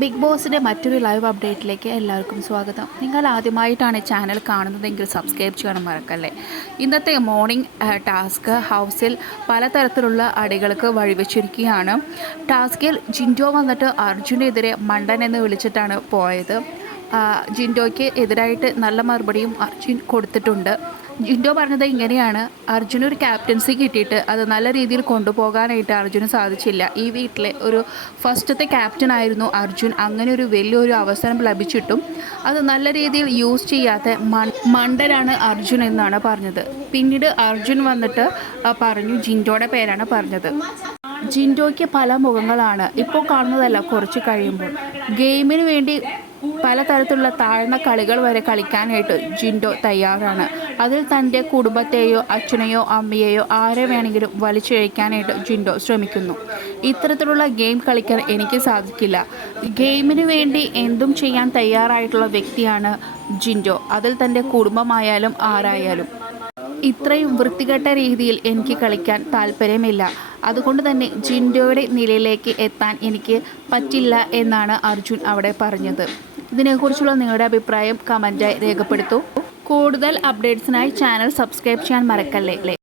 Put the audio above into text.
Big ബോസിന്റെ മറ്റൊരു live അപ്ഡേറ്റിലേക്ക് എല്ലാവർക്കും സ്വാഗതം. നിങ്ങൾ ആദ്യമായിട്ടാണ് ചാനൽ കാണുന്നതെങ്കിൽ സബ്സ്ക്രൈബ് ചെയ്യണം മറക്കല്ലേ. ഇന്നത്തെ മോർണിംഗ് ടാസ്ക് ഹൗസിൽ പലതരത്തിലുള്ള അടികൾക്ക് വഴിവെച്ചിരിക്കുകയാണ് ടാസ്കിൽ ജിൻഡോ വന്നിട്ട് അർജുനെതിരെ മണ്ടൻ എന്ന് വിളിച്ചിട്ടാണ് പോയത്. ജിൻഡോയ്ക്ക് എതിരായിട്ട് നല്ല മറുപടിയും അർജുൻ കൊടുത്തിട്ടുണ്ട്. ജിൻഡോ പറഞ്ഞത് ഇങ്ങനെയാണ്. അർജുന ഒരു ക്യാപ്റ്റൻസി കിട്ടിയിട്ട് അത് നല്ല രീതിയിൽ കൊണ്ടുപോകാനായിട്ട് അർജുന് സാധിച്ചില്ല. ഈ വീട്ടിലെ ഒരു ഫസ്റ്റത്തെ ക്യാപ്റ്റൻ ആയിരുന്നു അർജുൻ. അങ്ങനെ ഒരു വലിയൊരു അവസരം ലഭിച്ചിട്ടും അത് നല്ല രീതിയിൽ യൂസ് ചെയ്യാത്ത മണ്ടനാണ് അർജുൻ എന്നാണ് പറഞ്ഞത്. പിന്നീട് അർജുൻ വന്നിട്ട് പറഞ്ഞു ജിൻഡോയുടെ പേരാണ് പറഞ്ഞത്. ജിൻഡോയ്ക്ക് പല മുഖങ്ങളാണ്. ഇപ്പോൾ കാണുന്നതല്ല കുറച്ച് കഴിയുമ്പോൾ. ഗെയിമിന് വേണ്ടി പലതരത്തിലുള്ള താഴ്ന്ന കളികൾ വരെ കളിക്കാനായിട്ട് ജിൻഡോ തയ്യാറാണ്. അതിൽ തന്റെ കുടുംബത്തെയോ അച്ഛനെയോ അമ്മയെയോ ആരെ വേണമെങ്കിലും വലിച്ചിഴക്കാനായിട്ട് ജിൻഡോ ശ്രമിക്കുന്നു. ഇത്തരത്തിലുള്ള ഗെയിം കളിക്കാൻ എനിക്ക് സാധിക്കില്ല. ഗെയിമിന് വേണ്ടി എന്തും ചെയ്യാൻ തയ്യാറായിട്ടുള്ള വ്യക്തിയാണ് ജിൻഡോ. അതിൽ തന്റെ കുടുംബമായാലും ആരായാലും. ഇത്രയും വൃത്തികെട്ട രീതിയിൽ എനിക്ക് കളിക്കാൻ താല്പര്യമില്ല. അതുകൊണ്ട് തന്നെ ജിൻഡോയുടെ നിലയിലേക്ക് എത്താൻ എനിക്ക് പറ്റില്ല എന്നാണ് അർജുൻ അവിടെ പറഞ്ഞത്. ഇതിനെക്കുറിച്ചുള്ള നിങ്ങളുടെ അഭിപ്രായം കമന്റായി രേഖപ്പെടുത്തൂ. കൂടുതൽ അപ്ഡേറ്റ്സിനായി ചാനൽ സബ്സ്ക്രൈബ് ചെയ്യാൻ മറക്കല്ലേ?